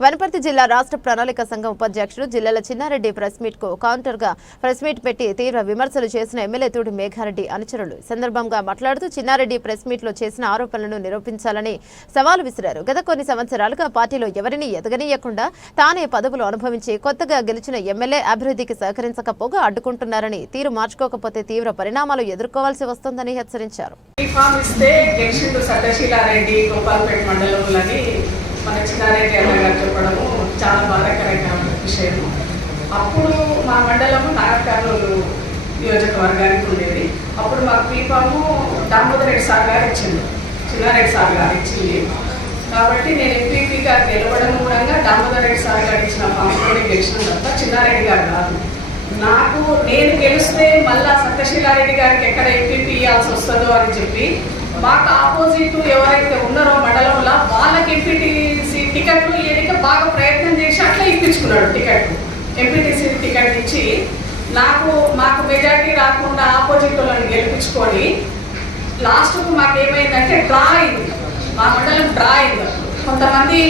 వనపర్తి జిల్లా రాష్ట్ర ప్రణాళిక సంఘం ఉపాధ్యక్షుడు జిల్లాల చిన్నారెడ్డి ప్రెస్ మీట్కు కౌంటర్గా ప్రెస్ మీట్ పెట్టి తీవ్ర విమర్శలు చేసిన ఎమ్మెల్యే తూడి మేఘారెడ్డి అనుచరులు. సందర్భంగా మాట్లాడుతూ చిన్నారెడ్డి ప్రెస్ మీట్లో చేసిన ఆరోపణలను నిరూపించాలని సవాలు విసిరారు. గత కొన్ని సంవత్సరాలుగా పార్టీలో ఎవరిని ఎదగనీయకుండా తానే పదవులు అనుభవించి కొత్తగా గెలిచిన ఎమ్మెల్యే అభివృద్ధికి సహకరించకపోగా అడ్డుకుంటున్నారని తీరు మార్చుకోకపోతే తీవ్ర పరిణామాలు ఎదుర్కోవాల్సి వస్తుందని హెచ్చరించారు. ఇస్తే సత్యశీలారెడ్డి గోపాల్పేట మండలంలోని మన చిన్నారెడ్డి అన్న గారు చెప్పడము చాలా బాధాకరంగా విషయం. అప్పుడు మా మండలము నాగర్కర్నూలు నియోజకవర్గానికి ఉండేది. అప్పుడు మాకు పీపాము దామోదర్ రెడ్డి సార్ గారు ఇచ్చింది చిన్నారెడ్డి సార్ గారు ఇచ్చింది. కాబట్టి నేను ఎంపీపీ గెలవడం మూలంగా దామోదర్ రెడ్డి సార్ గారు ఇచ్చిన పాంపులోని గెలిచిన తప్ప చిన్నారెడ్డి గారు కాదు. నాకు నేను గెలిస్తే మళ్ళా సత్యశీలారెడ్డి గారికి ఎక్కడ ఎంపీపీ ఇవ్వాల్సి వస్తుందో అని చెప్పి మాకు ఆపోజిట్ ఎవరైతే ఉన్నారో మండలంలో వాళ్ళకి ఎంపీటీసీ టికెట్లు ఇవ్వడానికి బాగా ప్రయత్నం చేసి అట్లా ఇప్పించుకున్నాడు టికెట్ ఎంపీటీసీ టికెట్ ఇచ్చి నాకు మాకు మెజార్టీ రాకుండా ఆపోజిట్ వాళ్ళని గెలిపించుకొని లాస్ట్కు మాకు ఏమైందంటే డ్రా అయింది మా మండలం డ్రా అయింది కొంతమంది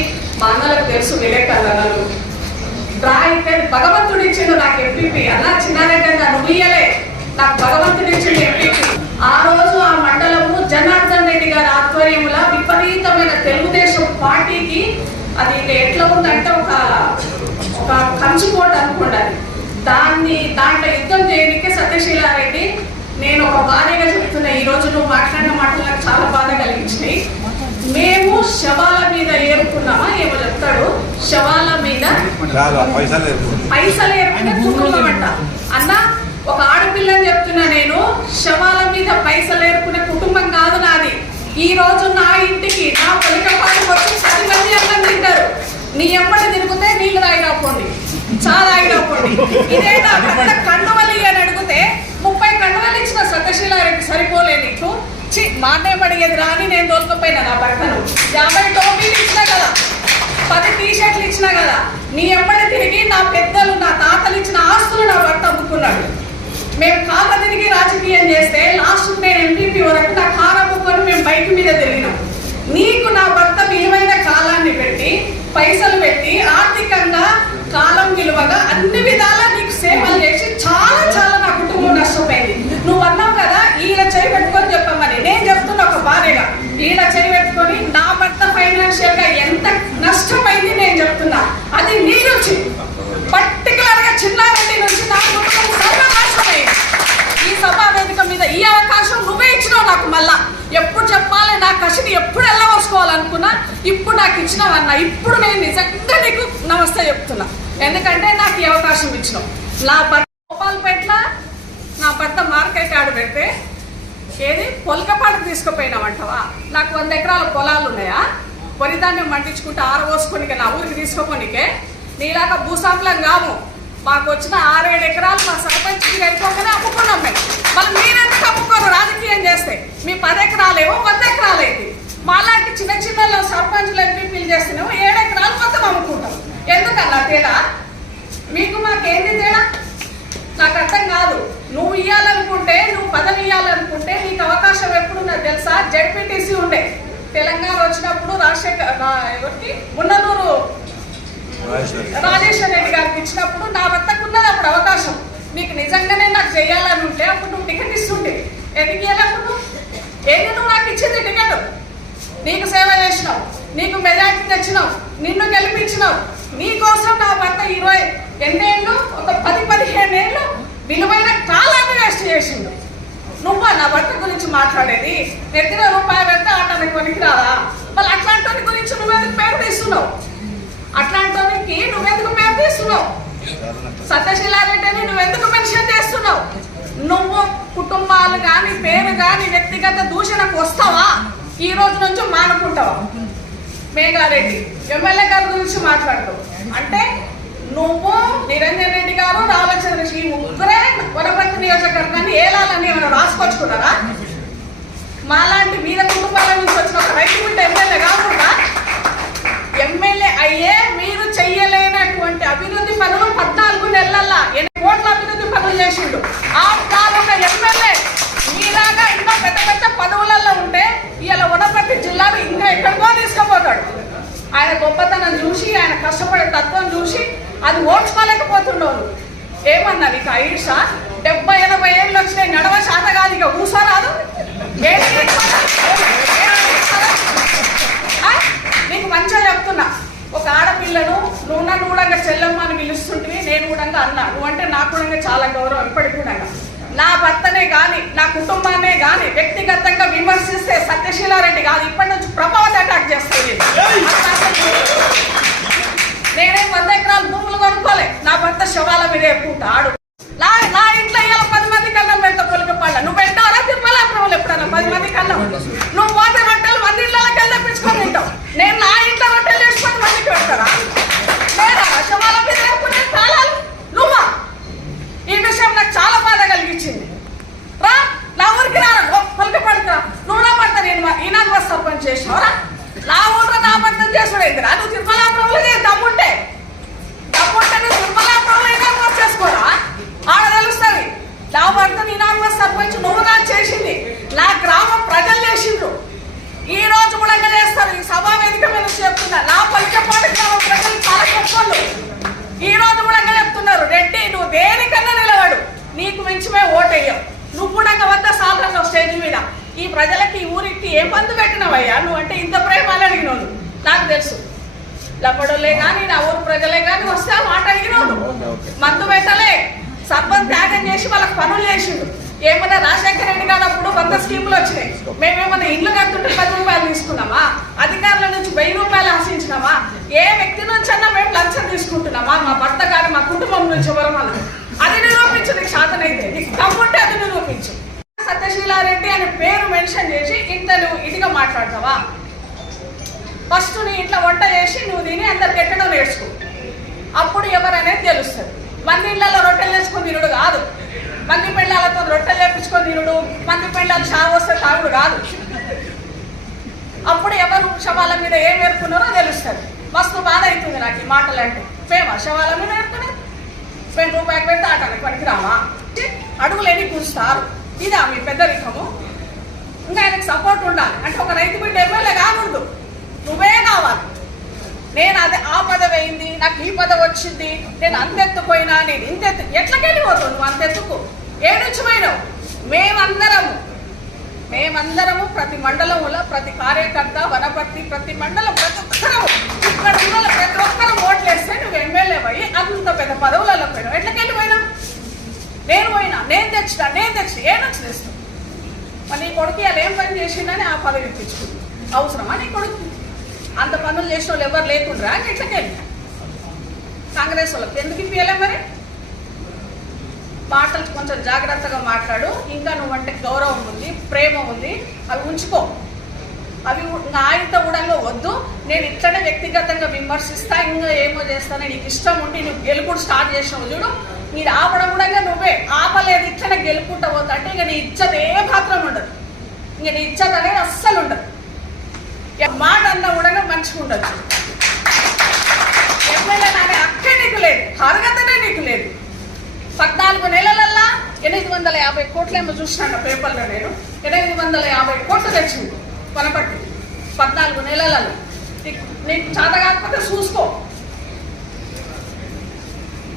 మా అన్నలకు తెలుసు విలేకరులు డ్రా అయితే భగవంతుడు ఇచ్చిండు నాకు ఎంపీపీ అన్న చిన్నారెడ్డి అన్న నువ్వు ఇయ్యలే. నాకు భగవంతుడు ఇచ్చిండు ఎంపీపీ ఆ రోజు ఆ మండలము జనార్దన్ రెడ్డి గారి ఆధ్వర్యంలో విపరీతమైన తెలుగుదేశం పార్టీకి అది ఇక ఎట్లా ఉందంటే ఒక ఒక కంచుకోట అనుకోండి అది దాన్ని దాంట్లో యుద్ధం చేయడానికి సత్యశీలారెడ్డి నేను ఒక భార్యగా చెప్తున్నా. ఈ రోజు నువ్వు మాట్లాడిన మాటలు నాకు చాలా బాధ కలిగించినాయి. మేము శవాల మీద ఏరుకున్నామా? ఏమో చెప్తాడు. శవాల మీద పైసలు కుటుంబం అంట అన్న ఒక ఆడపిల్లని చెప్తున్నా నేను. శవాల మీద పైసలు ఏరుకునే కుటుంబం కాదు నాది. ఈ రోజు నా ఇంటికి నా పొలికపాలకు వచ్చి పది మంది అన్నం తింటారు. నీ తాగినప్పండి చాలా తాగినప్పండి ఇదే నా అని అడిగితే ముప్పై కండువలు ఇచ్చిన సత్యశీలారెడ్డి సరిపోలే నీకు చి మాన్నేం అడిగేది రాని నేను తోలుకపోయినా నా భర్తను. యాభై టోపీలు ఇచ్చినా కదా పది టీ షర్ట్లు ఇచ్చినా కదా నీ ఎప్పటి తిరిగి నా పెద్దలు నా తాతలు ఇచ్చిన ఆస్తులు నా భర్త అమ్ముకున్నాడు. మేము కాళ్ళ తిరిగి రాజకీయం చేస్తే లాస్ట్ నేను ఎంపీపీ వరకు నా కారు అమ్ముకొని మేము బైక్ మీద తిరిగినాం. నీకు నా భర్త విలువైన కాలాన్ని పెట్టి పైసలు పెట్టి ఆర్థికంగా కాలం విలువగా అన్ని విధాలా నీకు సేవలు చేసి చాలా చాలా నా కుటుంబం నష్టపోయింది నువ్వు అన్నావు కదా ఈయన చేయి పెట్టుకొని చెప్పమని నేను చెప్తున్నా ఒక భార్యగా ఈయన చేయి పెట్టుకొని నా భర్త ఫైనాన్షియల్గా ఎంత నష్టమైంది నేను చెప్తున్నా. అది మీరు నుంచి పర్టికులర్గా చిన్నారెడ్డి నుంచి నాకు కుటుంబం ఈ సభా వేదిక మీద ఈ అవకాశం నువ్వే ఇచ్చినావు నాకు మళ్ళా. ఎప్పుడు చెప్పాలి నా కసిని ఎప్పుడు వెళ్ళవసుకోవాలనుకున్నా ఇప్పుడు నాకు ఇచ్చినావన్న. ఇప్పుడు నేను నిజంగా నీకు నమస్తే చెప్తున్నా. ఎందుకంటే నాకు ఈ అవకాశం ఇచ్చినావు. నా భర్త గోపాల్పేట్ల నా భర్త మార్కెట్ ఆడ పెడితే ఏది? పొలకపాటు తీసుకుపోయినావంటవా? నాకు వంద ఎకరాల పొలాలు ఉన్నాయా? వరిధాన్యం పండించుకుంటే ఆరబోసుకొని నా ఊరికి తీసుకోకొనికే నీలాగా భూసాంపులం కాము. మాకు వచ్చిన ఆరేడు ఎకరాలు మా సర్పంచ్కి అయిపోగానే అమ్ముకున్నాం మేము. మళ్ళీ మీరెందుకు అమ్ముకోరు? రాజకీయం చేస్తే. మీ పది ఎకరాలేమో వంద ఎకరాలు అయితే మాలాంటి చిన్న చిన్న సర్పంచులు ఎంపీపీలు చేస్తున్నాము ఏడు ఎకరాలు మొత్తం అమ్ముకుంటాం. ఎందుకన్నా తేడా? మీకు మాకేంది తేడా నాకు అర్థం కాదు నువ్వు ఇవ్వాలనుకుంటే నువ్వు పదవి ఇవ్వాలనుకుంటే నీకు అవకాశం ఎప్పుడున్నది తెలుసా జడ్పీటీసీ ఉండే తెలంగాణ వచ్చినప్పుడు రాజశేఖర్ ఎవరికి? మున్ననూరు రాజేశ్వరి. రెడ్డి గారికి ఇచ్చినప్పుడు నా భర్తకు ఉన్నది అప్పుడు అవకాశం. నీకు నిజంగానే నాకు చేయాలని ఉంటే అప్పుడు నువ్వు టికెట్ ఇస్తుంటే. ఎందుకు ఇవ్వాలప్పుడు ఏది నువ్వు నాకు ఇచ్చింది టికెట్? నీకు సేవ చేసినావు నీకు మెజార్టీ తెచ్చినావు నిన్ను గెలిపించినావు. నీ కోసం నా భర్త ఇరవై ఎన్నేళ్ళు ఒక పది పదిహేను ఏళ్ళు విలువైన కాలాన్ని వేస్ట్ చేసిండు. నువ్వా నా భర్త గురించి మాట్లాడేది? నెత్తిన రూపాయి పెడితే ఆటని కొనికి రాదా? మళ్ళీ అట్లాంటి గురించి నువ్వెందుకు పేరు తీస్తున్నావు? అట్లాంటి నువ్వెందుకు పేరు తీస్తున్నావు? సత్యశీలారెడ్డిని నువ్వెందుకు మెన్షన్ చేస్తున్నావు? నువ్వు కుటుంబాలు కానీ పేరు కానీ వ్యక్తిగత దూషణకు వస్తావా? ఈ రోజు నుంచి మానుకుంటావా? మేఘారెడ్డి ఎమ్మెల్యే గారి గురించి మాట్లాడతావు అంటే నువ్వు నిరంజన్ రెడ్డి గారు రామలక్ష్మణ శ్రీ ఈ ముగ్గురే వనపర్తి నియోజకవర్గాన్ని ఏలాలని ఏమైనా రాసుకొచ్చుకున్నారా? మాలాంటి మీద కుటుంబాల నుంచి వచ్చిన ఒక రైతు బిడ్డ ఎమ్మెల్యే కాకుండా ఎమ్మెల్యే అయ్యే మీరు చెయ్యలేనటువంటి అభివృద్ధి పనులు పద్నాలుగు నెలల్లో ఎన్ని కోట్ల అభివృద్ధి పనులు చేసిండు? ఆ ఒక ఎమ్మెల్యే మీలాగా ఇంకా పెద్ద పెద్ద పదవులలో ఉంటే ఇలా వనపర్తి జిల్లాలో ఇంకా ఎక్కడికో తీసుకుపోతాడు. ఆయన గొప్పతనం చూసి ఆయన కష్టపడే తత్వం చూసి అది ఓడ్చుకోలేకపోతుండోను ఏమన్నా నీకు ఈర్ష డెబ్బై ఎనభై ఏళ్ళు వచ్చినాయి నడవ శాత కాదు ఇక కూసోరాదు ఏంటి నీకు మంచిగా చెప్తున్నా. ఒక ఆడపిల్లను నువ్వు నన్ను కూడా చెల్లెమ్మ అని పిలుస్తుంటివి నేను కూడా అన్నా. నువ్వంటే నాకు కూడా చాలా గౌరవం ఇప్పటికి కూడా నా భర్తనే గాని నా కుటుంబాన్నే గాని వ్యక్తిగతంగా విమర్శిస్తే సత్యశీలారెడ్డి కాదు. ఇప్పటి నుంచి ప్రభావతి అటాక్ చేస్తుంది నేనేం వంద ఎకరాల భూములు కొనుక్కోలే నా భర్త శవాల మీద ఎక్కుంటా ఆడు నా నా ఇంట్లో ఇవాళ పది మంది కన్నం పెడతా పొలికపాళ్ళ నువ్వు పెట్టావరా తిరుమలాపురంలో ఎప్పుడన్నా పది మంది కన్నం నువ్వు పోతే రొట్టెలు మంది ఇళ్ళకి వెళ్ళి తెప్పించుకొని తింటావు నేను నా ఇంట్లో రొట్టెలు చేసుకొని మందికి పెడతారా లేదా శవాల మీద ఎక్కునే కాలాలు నువ్వా ఈ విషయం నాకు చాలా బాధ కలిగించింది రా నా ఊరికి రా పలిక పడుతురా నువ్వు నా భర్త నేను మా- ఈనాడు బస్ సర్పంచ్ చేసినావురా నా ఊళ్ళో నా భర్తను చేసుడు ఏంటిరా నువ్వు తిరుమలాపురంలో నేను దమ్ముంటే దమ్ముంటే నువ్వు తిరుమలాపురంలో ఈనాడు బస్ చేసుకోరా ఆడ తెలుస్తుంది నా భర్త ఈనాడు బస్ సర్పంచ్ నువ్వు నాకు చేసింది నా గ్రామం ప్రజలు చేసిండ్రు ఈ రోజు కూడా ఇంకా చేస్తారు ఈ సభా వేదిక మీద నుంచి చెప్తున్నా నా పలికపాటి గ్రామం ప్రజలు చాలా గొప్పలు ఈ రోజు కూడా ఇంకా చెప్తున్నారు రెడ్డి నువ్వు దేనికన్నా నీకు మించమే ఓటేయం నువ్వు కూడా వద్ద సాధారణ స్టేజ్ మీద. ఈ ప్రజలకి ఊరికి ఏ మందు పెట్టినవయ్యా? నువ్వు అంటే ఇంత ప్రేమ అడిగినోడు నాకు తెలుసు. లబ్బడోలే కానీ నా ఊరు ప్రజలే కానీ వస్తే ఆ మాట అడిగినోడు మందు పెట్టలే. సర్పంచ్ త్యాగం చేసి వాళ్ళకి పనులు చేసిండు. ఏమన్నా రాజశేఖర రెడ్డి గారు అప్పుడు వంద స్కీములు వచ్చినాయి. మేమేమన్నా ఇండ్లు కడుతుంటే పది రూపాయలు తీసుకున్నామా? అధికారుల నుంచి వెయ్యి రూపాయలు ఆశించినామా? ఏ వ్యక్తి నుంచి అన్నా మేము లంచం తీసుకుంటున్నామా? మా భర్త గారు మా కుటుంబం నుంచి ఎవరమన్నా? అది నిరూపించు నీకు శాతనైతే నీకు తమ్ముంటే అది నిరూపించు సత్యశీలారెడ్డి అనే పేరు మెన్షన్ చేసి ఇంత నువ్వు ఇదిగా మాట్లాడతావా? ఫస్ట్ నీ ఇంట్లో వంట చేసి నువ్వు తిని అందరికి ఎట్టడం నేర్చుకో. అప్పుడు ఎవరనేది తెలుస్తుంది. మంది ఇళ్ళలో రొట్టెలు వేసుకుని తినుడు కాదు. మంది పెళ్ళాలతో రొట్టెలు వేపించుకొని తినుడు మంది పెళ్ళాలు చావు వస్తే తాగుడు కాదు. అప్పుడు ఎవరు శవాల మీద ఏం నేర్పుకున్నారో తెలుస్తుంది. మస్తు బాధ అవుతుంది నాకు ఈ మాటలు అంటే ఫేమా శవాల మీద ఏర్పున్నారు రెండు రూపాయలు పెడితే ఆటానికి పనికిరామా అడుగులేని కూస్తారు. ఇదా మీ పెద్దరికము ఇంకా ఆయనకు సపోర్ట్ ఉండాలి. అంటే ఒక రైతు బిడ్డ ఎమ్మెల్యే కానుండు. నువ్వే కావాలి. నేను అదే ఆ పదవి అయింది నాకు ఈ పదవి వచ్చింది నేను అంతెత్తుపోయినా నేను ఇంతెత్తు ఎట్లకెళ్ళిపోతావు నువ్వు అంతెత్తుకు? ఏడుచి మేమందరము మేమందరము ప్రతి మండలంలో ప్రతి కార్యకర్త వనపర్తి ప్రతి మండలం ప్రతి ఒక్కరము ఇక్కడ ఉన్న వాళ్ళు ప్రతి ఒక్కరు ఓట్లు వేస్తే నువ్వు ఎమ్మెల్యే పోయి అంత పెద్ద పదవులలో పోయినావు ఎట్లకెళ్ళిపోయినావు నేను పోయినా నేను తెచ్చినా నేను తెచ్చిన ఏడొచ్చి తెస్తాను మరి నీ కొడుకు ఇలా ఏం పని చేసిందని ఆ పదవి ఇప్పించుకుంది. అవసరమా నీ కొడుకు? అంత పనులు చేసిన వాళ్ళు ఎవరు లేకుండా ఎట్లకెళ్ళి కాంగ్రెస్ వాళ్ళకి ఎందుకు ఇప్పించలే మరి? మాటలు కొంచెం జాగ్రత్తగా మాట్లాడు. ఇంకా నువ్వంటే గౌరవం ఉంది ప్రేమ ఉంది. అవి ఉంచుకో. అవి నా ఇంత కూడా వద్దు. నేను ఇట్లనే వ్యక్తిగతంగా విమర్శిస్తా ఇంకా ఏమో చేస్తాను నీకు ఇష్టం ఉండి నువ్వు గెలుపుడు స్టార్ట్ చేసినావు చూడు. మీరు ఆపడం కూడా నువ్వే. ఆపలేదు ఇట్లనే గెలుపుకుంటా పోతా అంటే ఇక నీ ఇచ్చత ఏ ఉండదు. ఇంక నీ ఇచ్చత అనేది అస్సలు ఉండదు. ఇక మాట అన్న కూడా మంచిగా ఉండొచ్చు. ఎమ్మెల్యే నానే అక్కే నీకు లేదు. అర్హతనే నీకు లేదు. పద్నాలుగు నెలలల్లా ఎనిమిది వందల యాభై కోట్లేమో చూసినాను పేపర్లో నేను. ఎనిమిది వందల యాభై కోట్లు తెచ్చింది. కొనపట్టి పద్నాలుగు నెలలలో నీకు నీకు కాకపోతే చూసుకో.